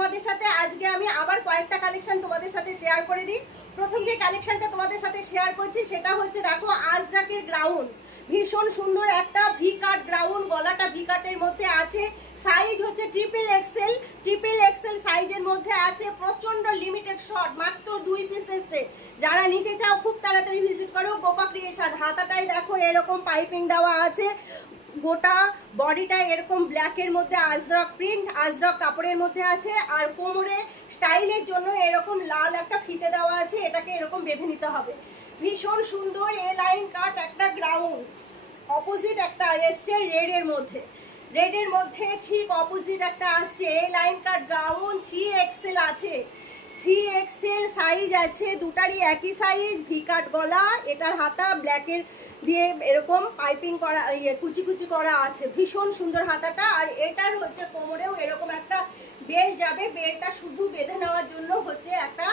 তোমাদের সাথে আজকে আমি আবার কয়েকটা কালেকশন তোমাদের সাথে শেয়ার করে দিই। প্রথম যে কালেকশনটা তোমাদের সাথে শেয়ার করছি সেটা হচ্ছে দেখো আজরাকের গ্রাউন্ড, ভীষণ সুন্দর একটা ভি কাট গ্রাউন্ড, গলাটা ভি কাটের মধ্যে আছে, সাইজ হচ্ছে ট্রিপল এক্সেল সাইজের মধ্যে আছে, প্রচন্ড লিমিটেড শর্ট, মাত্র 2 পিস এসছে। যারা নিতে চাও খুব তাড়াতাড়ি ভিজিট করো গোপা ক্রিয়েশন। হাতাটাই দেখো এরকম পাইপিং দেওয়া আছে, গোটা বডিটা এরকম ব্ল্যাকের মধ্যে আজরক প্রিন্ট, আজরক কাপড়ের মধ্যে আছে, আর কোমরে স্টাইলের জন্য এরকম লাল একটা ফিতে দেওয়া আছে, এটাকে এরকম বেঁধে নিতে হবে। ভীষণ সুন্দর এ লাইন কাট একটা গ্রাউন্ড, অপোজিট একটা এসছে রেডের মধ্যে ঠিক অপোজিট একটা আসছে এ লাইন কাট গ্রাউন্ড, 3XL আছে, 3XL সাইজ আছে, দুটারই একই সাইজ, ভিকাট গলা, এটার হাতা ব্ল্যাকের দিয়ে এরকম পাইপিং করা, কুচি কুচি করা আছে, ভীষণ সুন্দর হাতাটা। আর এটার হচ্ছে কোমরেও এরকম একটা বেল্ট যাবে, বেল্টটা শুধু বেঁধে নেওয়ার জন্য হচ্ছে একটা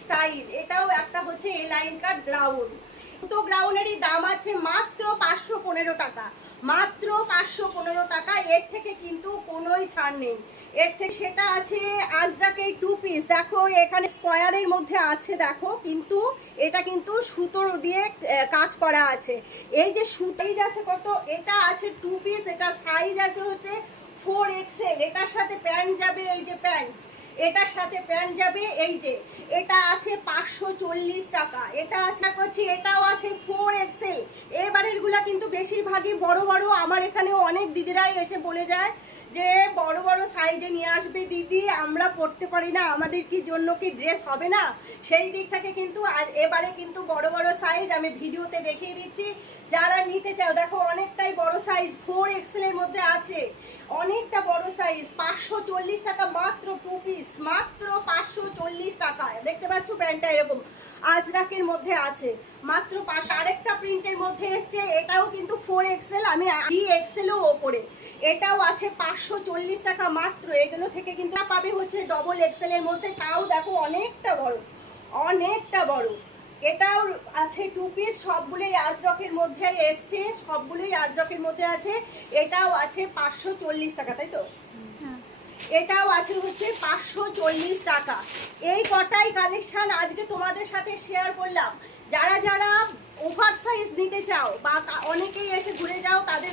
স্টাইল। এটাও একটা হচ্ছে এ লাইন কাট গ্রাউন্ড। দুটো গ্রাউন্ডেরই দাম আছে মাত্র 515 টাকা, মাত্র 515 টাকা। এর থেকে কিন্তু কোনোই ছাড় নেই। এর থেকে সেটা আছে আজরাকের 2 পিস, দেখো এখানে স্কয়ারের মধ্যে আছে দেখো, কিন্তু এটা কিন্তু সুতোর দিয়ে কাজ করা আছে। এই যে সুতোই আছে কত, এটা আছে 2 পিস, এটা সাইজ আছে হচ্ছে 4XL। এটার সাথে প্যান্ট যাবে, এই যে প্যান্ট, এটার সাথে প্যান্ট যাবে, এই যে এটা আছে 540 টাকা। এটা আছে করছি, এটাও আছে 4XL। এবারের গুলা কিন্তু বেশিরভাগই বড় বড়। আমার এখানে অনেক দিদিরাই এসে বলে যায় যে বড় বড় সাইজে নিয়ে আসবে দিদি, আমরা পড়তে পারি না, আমাদের কি জন্য কি ড্রেস হবে না। সেই দিক থেকে কিন্তু এবারে কিন্তু বড় বড় সাইজ আমি ভিডিওতে দেখিয়ে দিচ্ছি। যারা নিতে চাও দেখো অনেকটাই বড় সাইজ, 4XL এর মধ্যে আছে, অনেকটা বড় সাইজ, 540 টাকা মাত্র 2 পিস, মাত্র 540 টাকায়। দেখতে পাচ্ছ প্যান্টটা এরকম আজরাকের মধ্যে আছে, মাত্র 5। আরেকটা প্রিন্টের মধ্যে এসছে, এটাও কিন্তু 4XL, আমি 3XL ও ওপরে, এটাও আছে 540 টাকা মাত্র। এগুলো থেকে কিন্তু পাবে হচ্ছে ডবল XL এর মধ্যে, তাও দেখো অনেকটা বড়, অনেকটা বড়। এটাও আছে 2 পিস, সবগুলোই আজরকের মধ্যে এসছে, সবগুলোই আজরকের মধ্যে আছে। এটাও আছে 540 টাকা, তাই তো? এটাও আছে হচ্ছে 540 টাকা। এই কটাই কালেকশন আজকে তোমাদের সাথে শেয়ার করলাম। যারা যারা ওভার সাইজ নিতে চাও বা অনেকেই এসে ঘুরে যাও, তাদের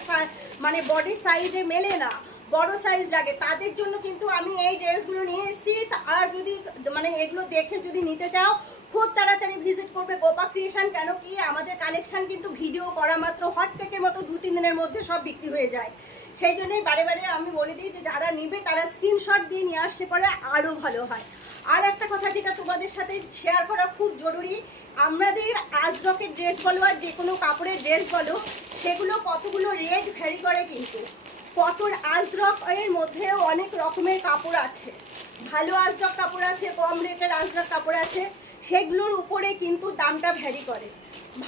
মানে বডি সাইজে মেলে না, বড় সাইজ লাগে, তাদের জন্য কিন্তু আমি এই ড্রেসগুলো নিয়ে এসেছি। আর যদি মানে এগুলো দেখে যদি নিতে চাও খুব তাড়াতাড়ি ভিজিট করবে গোপা ক্রিয়েশন। কেন কি আমাদের কালেকশন কিন্তু ভিডিও করা মাত্র হটকেকের মতো 2-3 দিনের মধ্যে সব বিক্রি হয়ে যায়। সেই জন্যই বারে বারে আমি বলে দিই যে যারা নিবে তারা স্ক্রিনশট দিয়ে নিয়ে আসতে পারে, আরও ভালো হয়। আর একটা কথা যেটা তোমাদের সাথে শেয়ার করা খুব জরুরি, আমাদের আজরকের ড্রেস বলো আর যে কোনো কাপড়ের ড্রেস বলো, সেগুলো কতগুলো রেট ভ্যারি করে। কিন্তু কটন আজরক এর মধ্যে অনেক রকমের কাপড় আছে, ভালো আজরক কাপড় আছে, কম রেটের আজরক কাপড় আছে, সেগুলোর উপরে কিন্তু দামটা ভ্যারি করে।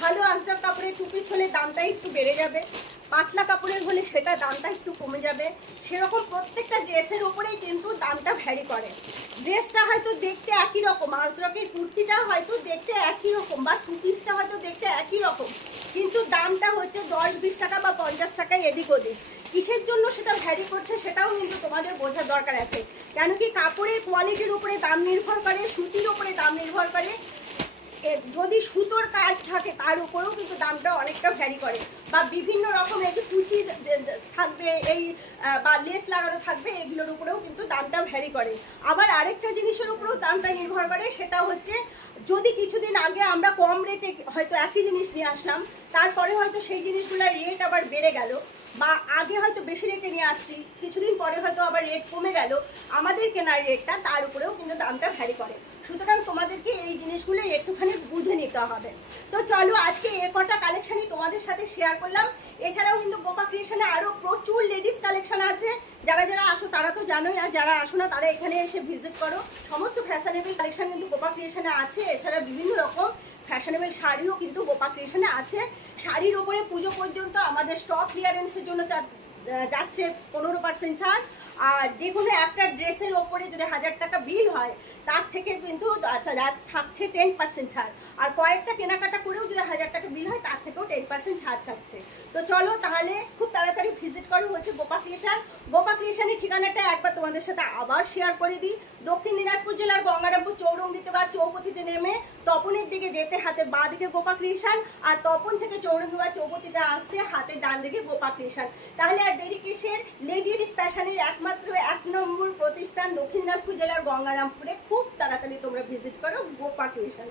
ভালো আজরক কাপড়ের 2 পিস হলে দামটা একটু বেড়ে যাবে, পাতলা কাপড়ের হলে সেটা দামটা একটু কমে যাবে। সেরকম প্রত্যেকটা ড্রেসের উপরেই কিন্তু দামটা ভ্যারি করে। ড্রেসটা হয়তো দেখতে একই রকম, আজরকের কুর্তিটা হয়তো দেখতে একই রকম, বা 2 পিসটা হয়তো দেখতে একই রকম, কিন্তু দামটা হচ্ছে 10-20 টাকা বা 50 টাকায় এদিক ওদিক। কিসের জন্য সেটা ভ্যারি করছে সেটাও কিন্তু তোমাদের বোঝার দরকার আছে। কেন কি কাপড়ের কোয়ালিটির উপরে দাম নির্ভর করে, সুতির উপরে দাম নির্ভর করে, যদি সুতোর কাজ থাকে তার উপরেও কিন্তু দামটা অনেকটা ভ্যারি করে, বা বিভিন্ন রকম একটু কুচি থাকবে, এই বা লেস লাগানো থাকবে, এগুলোর উপরেও কিন্তু দামটা ভ্যারি করে। আবার আরেকটা জিনিসের উপরেও দামটা নির্ভর করে, সেটা হচ্ছে যদি কিছুদিন আগে আমরা কম রেটে হয়তো একই জিনিস নিয়ে আসলাম, তারপরে হয়তো সেই জিনিসগুলোর রেট আবার বেড়ে গেল, বা আগে হয়তো বেশি রেটে নিয়ে আসছি, কিছুদিন পরে হয়তো আবার রেট কমে গেল, আমাদের কেনার রেটটা তার উপরেও কিন্তু দামটা ভ্যারি করে। সুতরাং তোমাদেরকে এই জিনিসগুলো একটুখানি বুঝে নিতে হবে। তো চলো আজকে এ কটা কালেকশনই তোমাদের সাথে শেয়ার করলাম। এছাড়াও কিন্তু গোপা ক্রিয়েশনে আরও প্রচুর লেডিস কালেকশন আছে। যারা যারা আসো তারা তো জানোই, আর যারা আসো না তারা এখানে এসে ভিজিট করো। সমস্ত ফ্যাশনেবল কালেকশন কিন্তু গোপা ক্রিয়েশনে আছে। এছাড়া বিভিন্ন রকম ফ্যাশনেবল শাড়িও কিন্তু গোপা ক্রিয়েশনে আছে। শাড়ির ওপরে পুজো পর্যন্ত আমাদের স্টক ক্লিয়ারেন্সের জন্য যাচ্ছে 15% ছাড়। আর যে কোনো একটা ড্রেসের ওপরে যদি 1000 টাকা বিল হয় তার থেকে কিন্তু থাকছে 10% ছাড়। আর কয়েকটা কেনাকাটা করেও যদি 1000 টাকা বিল হয় তার থেকেও 10% ছাড় থাকছে। তো চলো তাহলে খুব তাড়াতাড়ি ভিজিট করো হচ্ছে গোপা ক্রিয়েশন। গোপা ক্রিয়েশনের ঠিকানাটা একবার তোমাদের সাথে আবার শেয়ার করে দিই। দক্ষিণ দিনাজপুর জেলার গঙ্গারামপুর চৌরঙ্গিতে বা চৌপতিতে নেমে তপনের দিকে যেতে হাতের বাঁ দিকে গোপা ক্রিয়েশন, আর তপন থেকে চৌরঙ্গি বা চৌপতিতে আসতে হাতের ডান দিকে গোপা ক্রিয়েশন। তাহলে আর দেরি কিসের, লেডিস ফ্যাশনের একমাত্র 1 নম্বর প্রতিষ্ঠান দক্ষিণ দিনাজপুর জেলার গঙ্গারামপুরে। খুব তাড়াতাড়ি তোমরা ভিজিট করো গোপা ক্রিয়েশন।